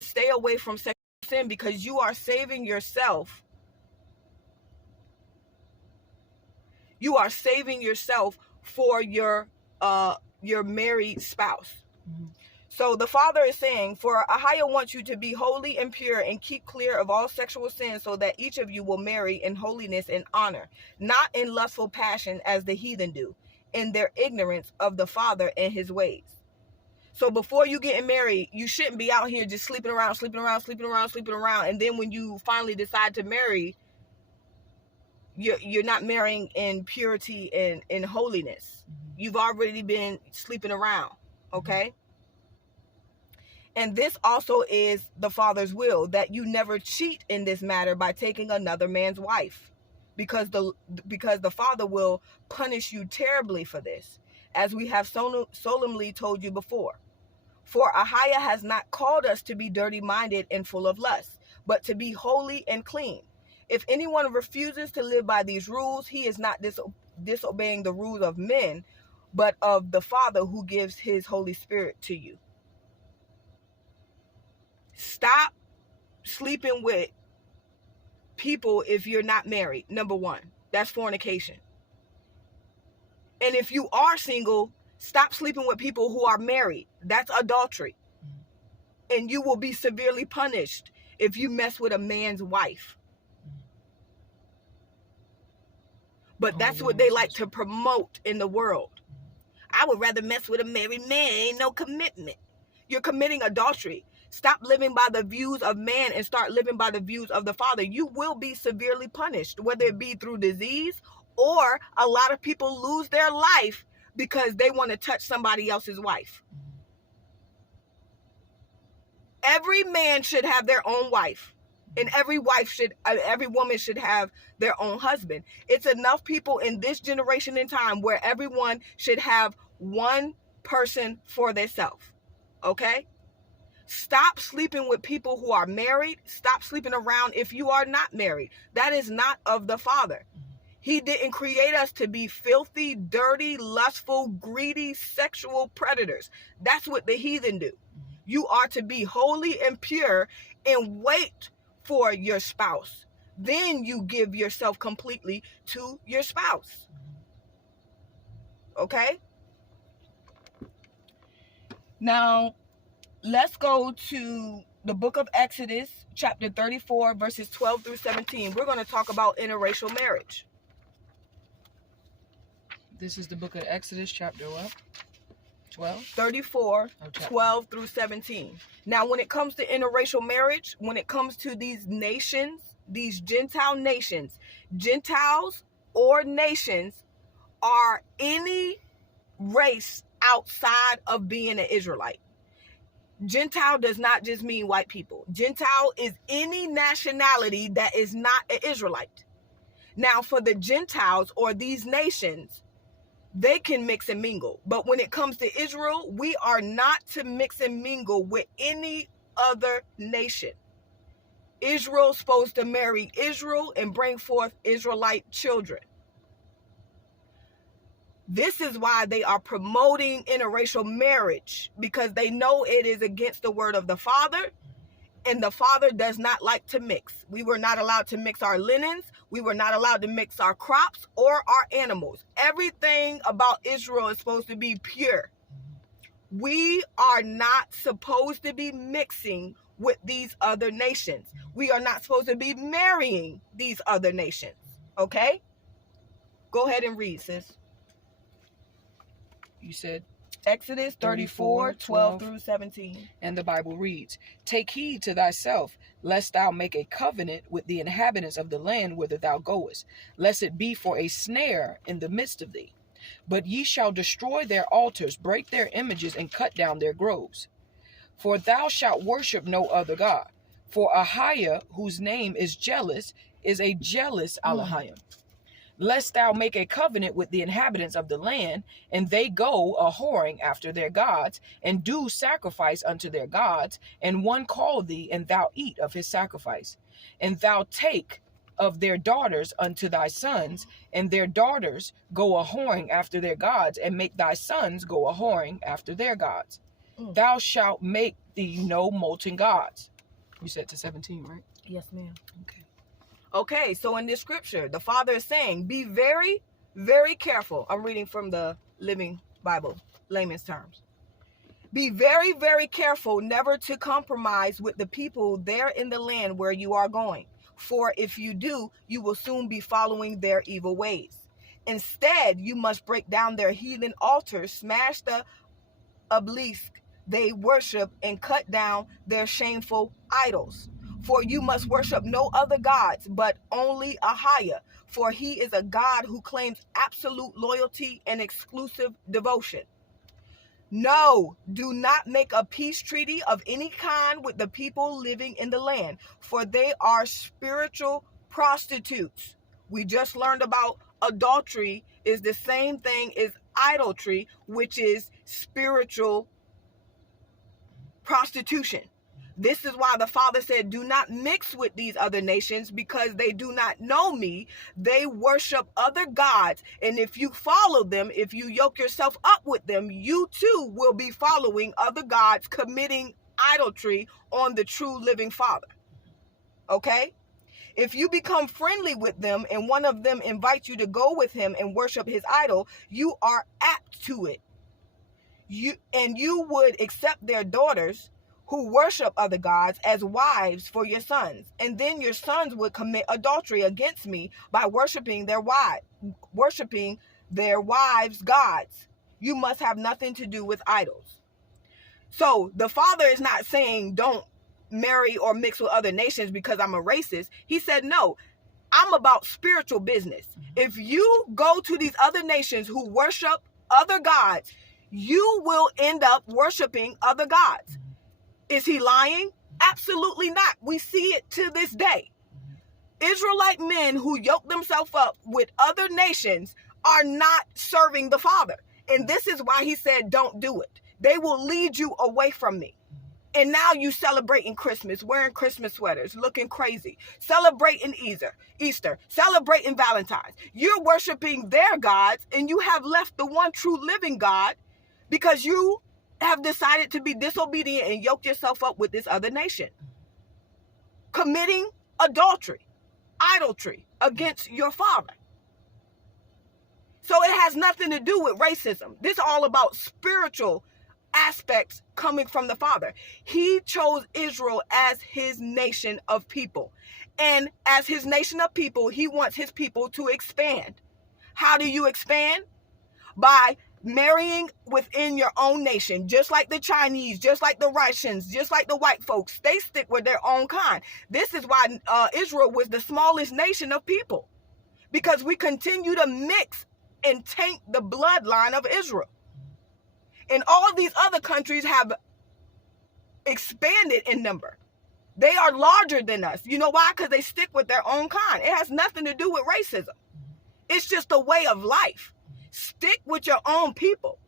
stay away from sexual sin, because you are saving yourself. You are saving yourself for your married spouse. Mm-hmm. So the Father is saying, for Ahia wants you to be holy and pure and keep clear of all sexual sin, so that each of you will marry in holiness and honor, not in lustful passion as the heathen do, in their ignorance of the Father and his ways. So before you getting married, you shouldn't be out here just sleeping around. And then when you finally decide to marry, you're not marrying in purity and in holiness. Mm-hmm. You've already been sleeping around, okay? And this also is the Father's will, that you never cheat in this matter by taking another man's wife, because the Father will punish you terribly for this, as we have solemnly told you before. For Ahia has not called us to be dirty-minded and full of lust, but to be holy and clean. If anyone refuses to live by these rules, he is not disobeying the rules of men, but of the Father who gives his Holy Spirit to you. Stop sleeping with people if you're not married. Number one, that's fornication. And if you are single, stop sleeping with people who are married. That's adultery. And you will be severely punished if you mess with a man's wife. But that's what they like to promote in the world. I would rather mess with a married man. Ain't no commitment. You're committing adultery. Stop living by the views of man and start living by the views of the Father. You will be severely punished, whether it be through disease, or a lot of people lose their life because they want to touch somebody else's wife. Every man should have their own wife, and every woman should have their own husband. It's enough people in this generation in time where everyone should have one person for themselves. Okay? Stop sleeping with people who are married. Stop sleeping around if you are not married. That is not of the Father. He didn't create us to be filthy, dirty, lustful, greedy, sexual predators. That's what the heathen do. You are to be holy and pure and wait for your spouse. Then you give yourself completely to your spouse. Okay? Now, let's go to the book of Exodus, chapter 34, verses 12 through 17. We're going to talk about interracial marriage. This is the book of Exodus, chapter what? 12? 34, 12 through 17. Now, when it comes to interracial marriage, when it comes to these nations, these Gentile nations, Gentiles or nations are any race outside of being an Israelite. Gentile does not just mean white people. Gentile is any nationality that is not an Israelite. Now, for the Gentiles or these nations, they can mix and mingle. But when it comes to Israel, we are not to mix and mingle with any other nation. Israel's supposed to marry Israel and bring forth Israelite children. This is why they are promoting interracial marriage, because they know it is against the word of the Father, and the Father does not like to mix. We were not allowed to mix our linens. We were not allowed to mix our crops or our animals. Everything about Israel is supposed to be pure. We are not supposed to be mixing with these other nations. We are not supposed to be marrying these other nations. Okay? Go ahead and read, sis. You said Exodus 34, 12 through 17. And the Bible reads, Take heed to thyself, lest thou make a covenant with the inhabitants of the land whither thou goest, lest it be for a snare in the midst of thee. But ye shall destroy their altars, break their images, and cut down their groves. For thou shalt worship no other God. For Ahia, whose name is jealous, is a jealous Elohim. Lest thou make a covenant with the inhabitants of the land, and they go a-whoring after their gods, and do sacrifice unto their gods, and one call thee, and thou eat of his sacrifice. And thou take of their daughters unto thy sons, and their daughters go a-whoring after their gods, and make thy sons go a-whoring after their gods. Thou shalt make thee no molten gods. You said to 17, right? Yes, ma'am. Okay. Okay, so in this scripture, the Father is saying, be very, very careful. I'm reading from the Living Bible, layman's terms. Be very, very careful never to compromise with the people there in the land where you are going. For if you do, you will soon be following their evil ways. Instead, you must break down their heathen altars, smash the obelisk they worship, and cut down their shameful idols. For you must worship no other gods, but only Ahia. For he is a God who claims absolute loyalty and exclusive devotion. No, do not make a peace treaty of any kind with the people living in the land, for they are spiritual prostitutes. We just learned about adultery is the same thing as idolatry, which is spiritual prostitution. This is why the Father said, do not mix with these other nations, because they do not know me. They worship other gods. And if you follow them, if you yoke yourself up with them, you too will be following other gods, committing idolatry on the true living Father. Okay? If you become friendly with them and one of them invites you to go with him and worship his idol, you are apt to it. You would accept their daughters who worship other gods as wives for your sons, and then your sons would commit adultery against me by worshiping their wives' gods. You must have nothing to do with idols. So the Father is not saying don't marry or mix with other nations because I'm a racist. He said, no, I'm about spiritual business. If you go to these other nations who worship other gods, you will end up worshiping other gods. Is he lying? Absolutely not. We see it to this day. Israelite men who yoke themselves up with other nations are not serving the Father. And this is why he said, don't do it. They will lead you away from me. And now you celebrating Christmas, wearing Christmas sweaters, looking crazy, celebrating Easter, celebrating Valentine's. You're worshiping their gods, and you have left the one true living God because you have decided to be disobedient and yoke yourself up with this other nation, committing adultery, idolatry against your Father. So it has nothing to do with racism. This is all about spiritual aspects coming from the Father. He chose Israel as his nation of people. And as his nation of people, he wants his people to expand. How do you expand? By marrying within your own nation, just like the Chinese, just like the Russians, just like the white folks. They stick with their own kind. This is why Israel was the smallest nation of people, because we continue to mix and taint the bloodline of Israel. And all these other countries have expanded in number. They are larger than us. You know why? Because they stick with their own kind. It has nothing to do with racism. It's just a way of life. Stick with your own people.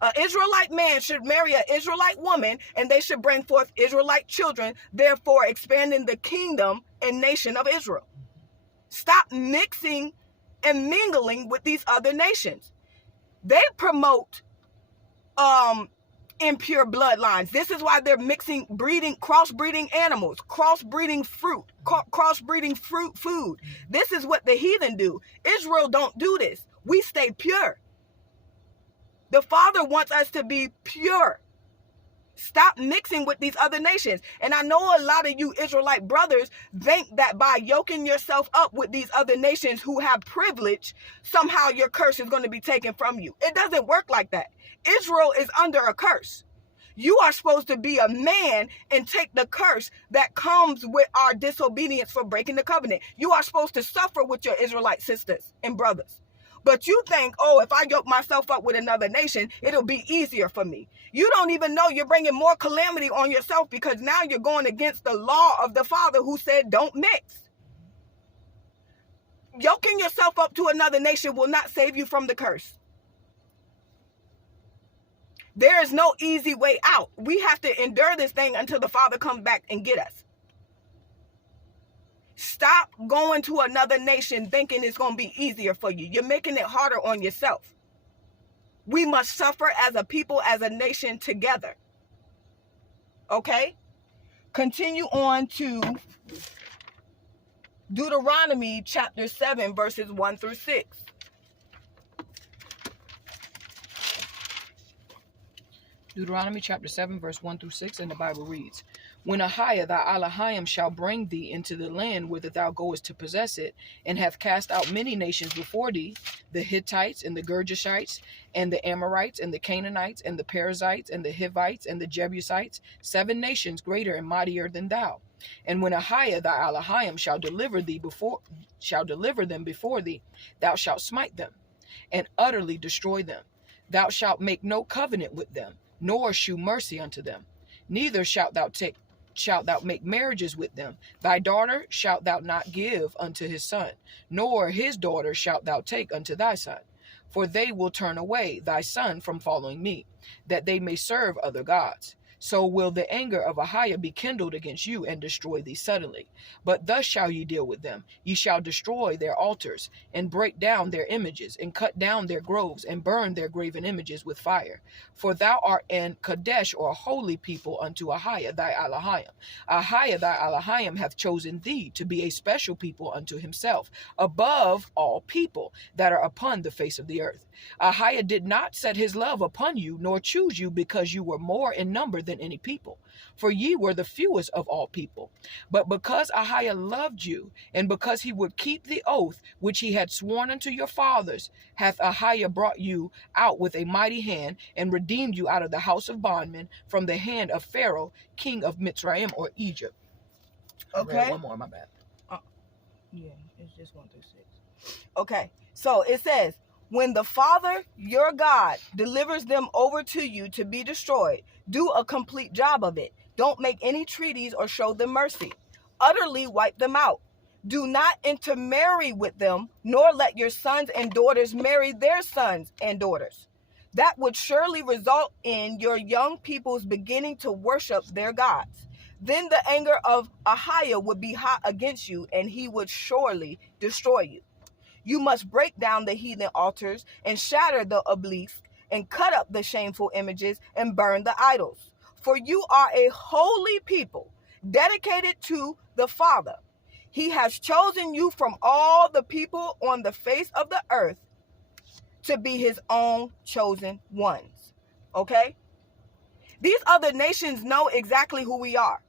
An Israelite man should marry an Israelite woman, and they should bring forth Israelite children, therefore expanding the kingdom and nation of Israel. Stop mixing and mingling with these other nations. They promote impure bloodlines. This is why they're mixing, crossbreeding animals, crossbreeding fruit, crossbreeding food. This is what the heathen do. Israel don't do this. We stay pure. The Father wants us to be pure. Stop mixing with these other nations. And I know a lot of you Israelite brothers think that by yoking yourself up with these other nations who have privilege, somehow your curse is going to be taken from you. It doesn't work like that. Israel is under a curse. You are supposed to be a man and take the curse that comes with our disobedience for breaking the covenant. You are supposed to suffer with your Israelite sisters and brothers. But you think, oh, if I yoke myself up with another nation, it'll be easier for me. You don't even know you're bringing more calamity on yourself, because now you're going against the law of the Father who said don't mix. Yoking yourself up to another nation will not save you from the curse. There is no easy way out. We have to endure this thing until the Father comes back and get us. Stop going to another nation thinking it's going to be easier for you. You're making it harder on yourself. We must suffer as a people, as a nation together. Okay? Continue on to Deuteronomy chapter 7, verses 1 through 6. Deuteronomy chapter 7, verse 1 through 6, and the Bible reads, When Ahiah thy Elohim shall bring thee into the land whither thou goest to possess it, and hath cast out many nations before thee, the Hittites, and the Girgashites, and the Amorites, and the Canaanites, and the Perizzites, and the Hivites, and the Jebusites, 7 nations greater and mightier than thou. And when Ahiah thy Elohim shall deliver them before thee, thou shalt smite them, and utterly destroy them. Thou shalt make no covenant with them, nor shew mercy unto them. Neither shalt thou make marriages with them. Thy daughter shalt thou not give unto his son, nor his daughter shalt thou take unto thy son. For they will turn away thy son from following me, that they may serve other gods. So will the anger of Ahiah be kindled against you, and destroy thee suddenly. But thus shall ye deal with them. Ye shall destroy their altars, and break down their images, and cut down their groves, and burn their graven images with fire. For thou art an Kadesh, or holy people, unto Ahiah thy Elohim. Ahiah thy Elohim hath chosen thee to be a special people unto himself, above all people that are upon the face of the earth. Ahiah did not set his love upon you, nor choose you, because you were more in number than any people, for ye were the fewest of all people. But because Ahiah loved you, and because he would keep the oath which he had sworn unto your fathers, hath Ahiah brought you out with a mighty hand, and redeemed you out of the house of bondmen, from the hand of Pharaoh, king of Mitzrayim, or Egypt. Okay. One more, my bad. Yeah, it's just 1 through 6. Okay, so it says, when the Father, your God, delivers them over to you to be destroyed, do a complete job of it. Don't make any treaties or show them mercy. Utterly wipe them out. Do not intermarry with them, nor let your sons and daughters marry their sons and daughters. That would surely result in your young peoples beginning to worship their gods. Then the anger of Ahiah would be hot against you, and he would surely destroy you. You must break down the heathen altars, and shatter the obelisks, and cut up the shameful images, and burn the idols. For you are a holy people, dedicated to the Father. He has chosen you from all the people on the face of the earth to be his own chosen ones. Okay? These other nations know exactly who we are.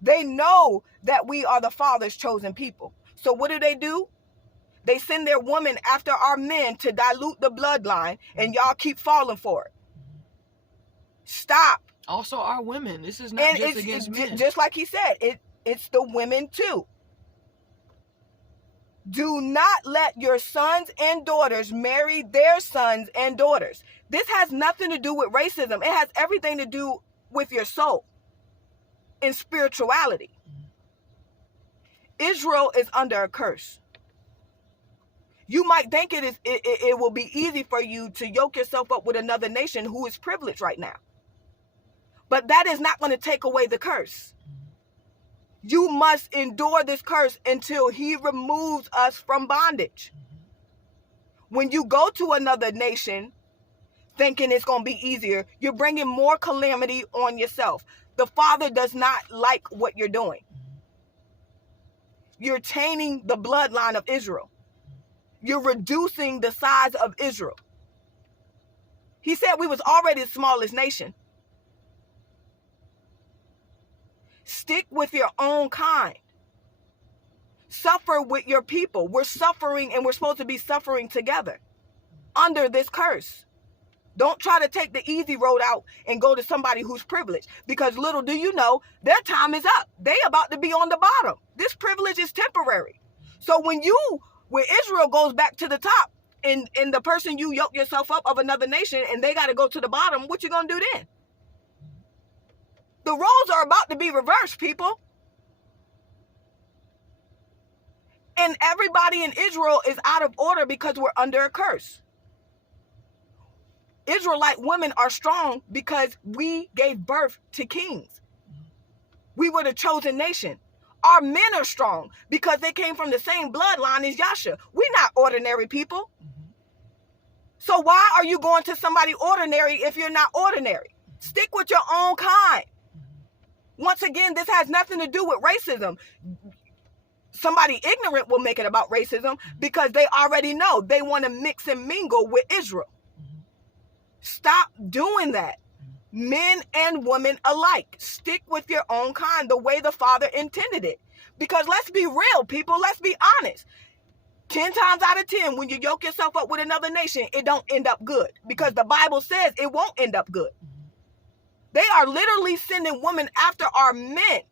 They know that we are the Father's chosen people. So what do? They send their women after our men to dilute the bloodline, and y'all keep falling for it. Stop. Also, our women. This is not just against men. Just like he said, it's the women too. Do not let your sons and daughters marry their sons and daughters. This has nothing to do with racism. It has everything to do with your soul and spirituality. Israel is under a curse. You might think it will be easy for you to yoke yourself up with another nation who is privileged right now. But that is not going to take away the curse. You must endure this curse until he removes us from bondage. When you go to another nation thinking it's going to be easier, you're bringing more calamity on yourself. The Father does not like what you're doing. You're tainting the bloodline of Israel. You're reducing the size of Israel. He said we was already the smallest nation. Stick with your own kind. Suffer with your people. We're suffering, and we're supposed to be suffering together under this curse. Don't try to take the easy road out and go to somebody who's privileged, because little do you know, their time is up. They about to be on the bottom. This privilege is temporary. So when Israel goes back to the top, and the person you yoke yourself up of another nation, and they got to go to the bottom, what you gonna do then? The roles are about to be reversed, people. And everybody in Israel is out of order because we're under a curse. Israelite women are strong because we gave birth to kings. We were the chosen nation. Our men are strong because they came from the same bloodline as Yasha. We're not ordinary people. So why are you going to somebody ordinary if you're not ordinary? Stick with your own kind. Once again, this has nothing to do with racism. Somebody ignorant will make it about racism because they already know they want to mix and mingle with Israel. Stop doing that. Men and women alike. Stick with your own kind the way the Father intended it. Because let's be real, people. Let's be honest. 10 times out of 10, when you yoke yourself up with another nation, it don't end up good. Because the Bible says it won't end up good. They are literally sending women after our men.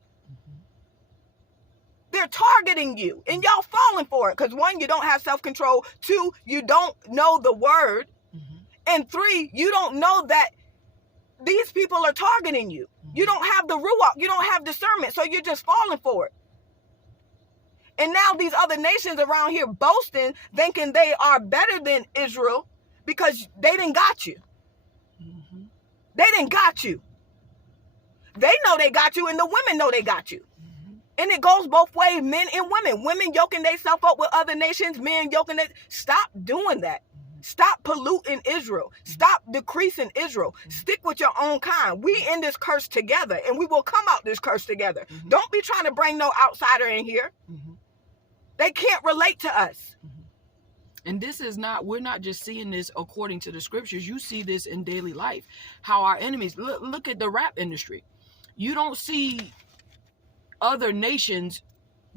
They're targeting you. And y'all falling for it. Because 1, you don't have self-control. 2, you don't know the word. And 3, you don't know that these people are targeting you. You don't have the ruach. You don't have discernment. So you're just falling for it. And now these other nations around here boasting, thinking they are better than Israel because they didn't got you. They didn't got you. They know they got you, and the women know they got you. And it goes both ways, men and women. Women yoking themselves up with other nations, men yoking it. Stop doing that. Stop polluting Israel. Stop decreasing Israel. Stick with your own kind. We in this curse together, and we will come out this curse together. Don't be trying to bring no outsider in here. They can't relate to us. And this is not, we're not just seeing this according to the scriptures. You see this in daily life. How our enemies, look at the rap industry. You don't see other nations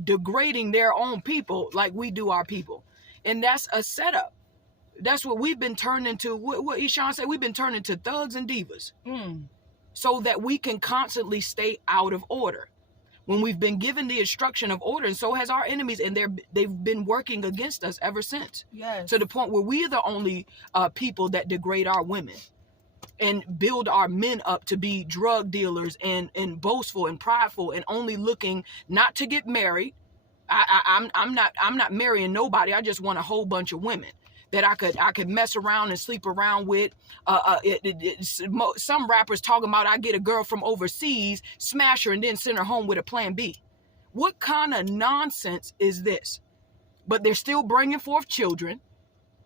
degrading their own people like we do our people. And that's a setup. That's what we've been turned into. What Eshaun said, we've been turned into thugs and divas. So that we can constantly stay out of order. When we've been given the instruction of order, and so has our enemies, and they've been working against us ever since. Yes. To the point where we are the only people that degrade our women and build our men up to be drug dealers and boastful and prideful and only looking not to get married. I'm not marrying nobody. I just want a whole bunch of women that I could mess around and sleep around with. Some rappers talking about I get a girl from overseas, smash her, and then send her home with a plan B. What kind of nonsense is this? But they're still bringing forth children,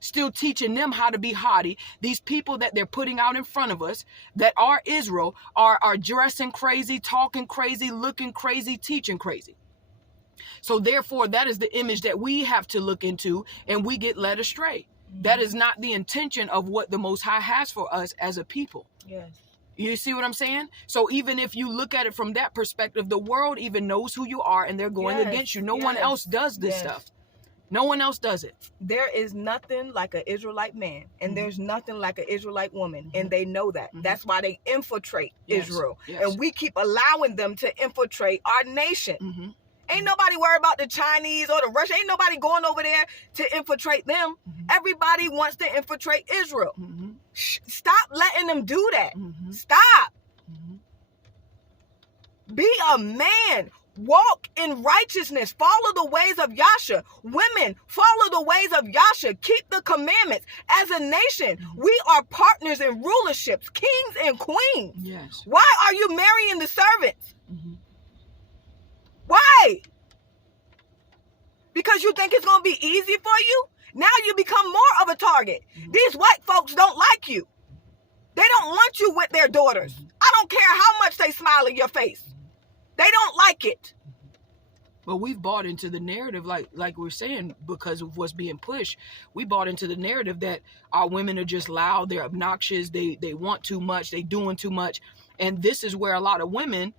still teaching them how to be haughty. These people that they're putting out in front of us that are Israel are dressing crazy, talking crazy, looking crazy, teaching crazy. So therefore, that is the image that we have to look into, and we get led astray. That is not the intention of what the Most High has for us as a people. Yes. You see what I'm saying? So even if you look at it from that perspective, the world even knows who you are, and they're going against you. No one else does this stuff. No one else does it. There is nothing like an Israelite man, and there's nothing like an Israelite woman, and they know that. That's why they infiltrate Israel. And we keep allowing them to infiltrate our nation. Ain't nobody worried about the Chinese or the Russians. Ain't nobody going over there to infiltrate them. Everybody wants to infiltrate Israel. Stop letting them do that. Stop. Be a man. Walk in righteousness. Follow the ways of Yasha. Women, follow the ways of Yasha. Keep the commandments. As a nation, we are partners in rulerships, kings and queens. Yes. Why are you marrying the servants? Why? Because you think it's going to be easy for you? Now you become more of a target. These white folks don't like you. They don't want you with their daughters. I don't care how much they smile in your face. They don't like it. But we've bought into the narrative, like we're saying, because of what's being pushed. We bought into the narrative that our women are just loud, they're obnoxious, they want too much, they doing too much. And this is where a lot of women,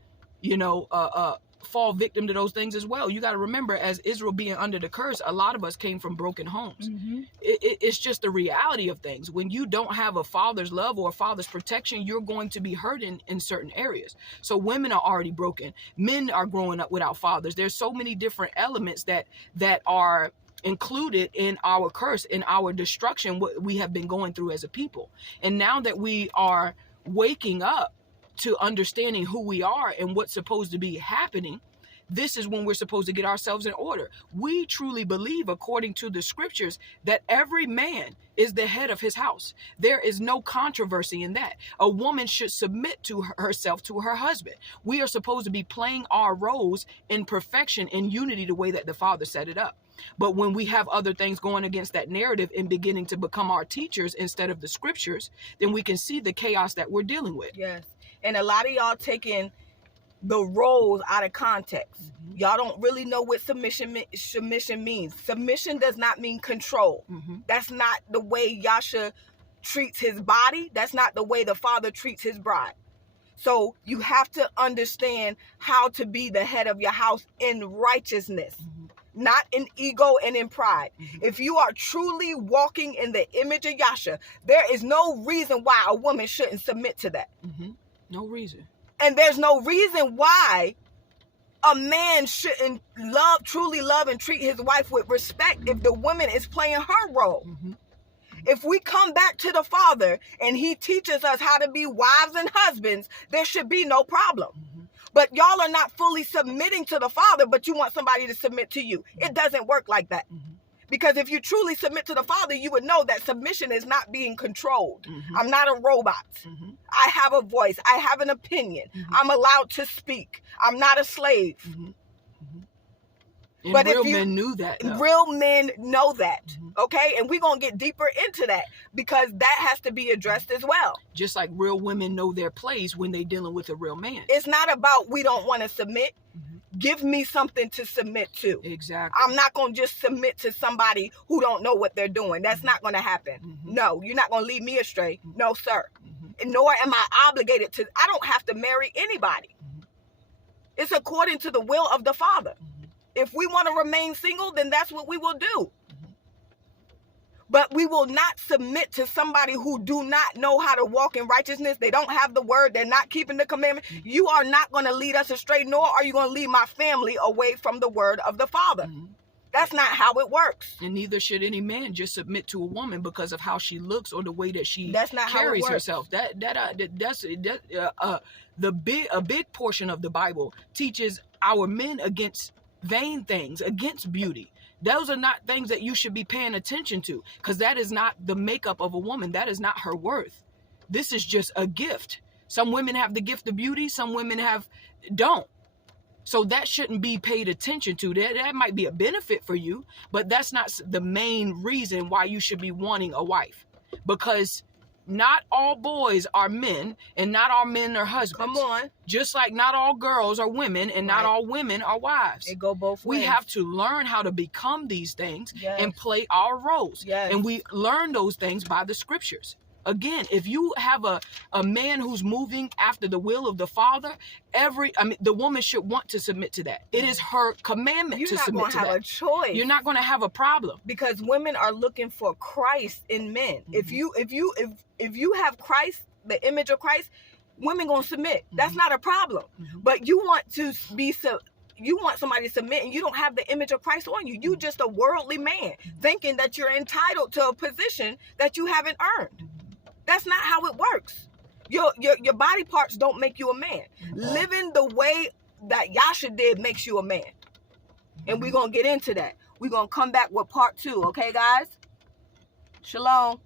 fall victim to those things as well. You got to remember, as Israel being under the curse, a lot of us came from broken homes. It's just the reality of things. When you don't have a father's love or a father's protection, you're going to be hurt in certain areas. So women are already broken. Men are growing up without fathers. There's so many different elements that are included in our curse, in our destruction, what we have been going through as a people. And now that we are waking up to understanding who we are and what's supposed to be happening, this is when we're supposed to get ourselves in order. We truly believe, according to the scriptures, that every man is the head of his house. There is no controversy in that. A woman should submit to herself to her husband. We are supposed to be playing our roles in perfection, in unity, the way that the Father set it up. But when we have other things going against that narrative and beginning to become our teachers instead of the scriptures, then we can see the chaos that we're dealing with. Yes. And a lot of y'all taking the roles out of context. Y'all don't really know what submission means. Submission does not mean control. That's not the way Yasha treats his body. That's not the way the Father treats his bride. So you have to understand how to be the head of your house in righteousness, not in ego and in pride. If you are truly walking in the image of Yasha, there is no reason why a woman shouldn't submit to that. No reason. And there's no reason why a man shouldn't truly love and treat his wife with respect if the woman is playing her role. If we come back to the Father and he teaches us how to be wives and husbands, there should be no problem. But y'all are not fully submitting to the Father, but you want somebody to submit to you. It doesn't work like that. Because if you truly submit to the Father, you would know that submission is not being controlled. I'm not a robot. I have a voice. I have an opinion. I'm allowed to speak. I'm not a slave. And but real if men knew that. Though. Real men know that. Okay? And we're going to get deeper into that because that has to be addressed as well. Just like real women know their place when they're dealing with a real man. It's not about we don't want to submit. Give me something to submit to. Exactly. I'm not going to just submit to somebody who don't know what they're doing. That's not going to happen. No, you're not going to lead me astray. No, sir. Nor am I obligated to. I don't have to marry anybody. It's according to the will of the Father. If we want to remain single, then that's what we will do. But we will not submit to somebody who do not know how to walk in righteousness. They don't have the word. They're not keeping the commandment. You are not going to lead us astray, nor are you going to lead my family away from the word of the Father. That's not how it works. And neither should any man just submit to a woman because of how she looks or the way that she carries herself. A big portion of the Bible teaches our men against vain things, against beauty. Those are not things that you should be paying attention to because that is not the makeup of a woman. That is not her worth. This is just a gift. Some women have the gift of beauty. Some women don't. So that shouldn't be paid attention to. That might be a benefit for you, but that's not the main reason why you should be wanting a wife. Because not all boys are men and not all men are husbands. Come on. Just like not all girls are women and not all women are wives. It go both ways. We have to learn how to become these things and play our roles. And we learn those things by the scriptures. Again, if you have a man who's moving after the will of the Father, the woman should want to submit to that. It is her commandment to submit to that. You're not going to have a choice. You're not going to have a problem. Because women are looking for Christ in men. If you have Christ, the image of Christ, women going to submit. That's not a problem. But you want somebody to submit and you don't have the image of Christ on you. You just a worldly man thinking that you're entitled to a position that you haven't earned. That's not how it works. Your body parts don't make you a man. Living the way that Yasha did makes you a man. And we're going to get into that. We're going to come back with part 2. Okay, guys? Shalom.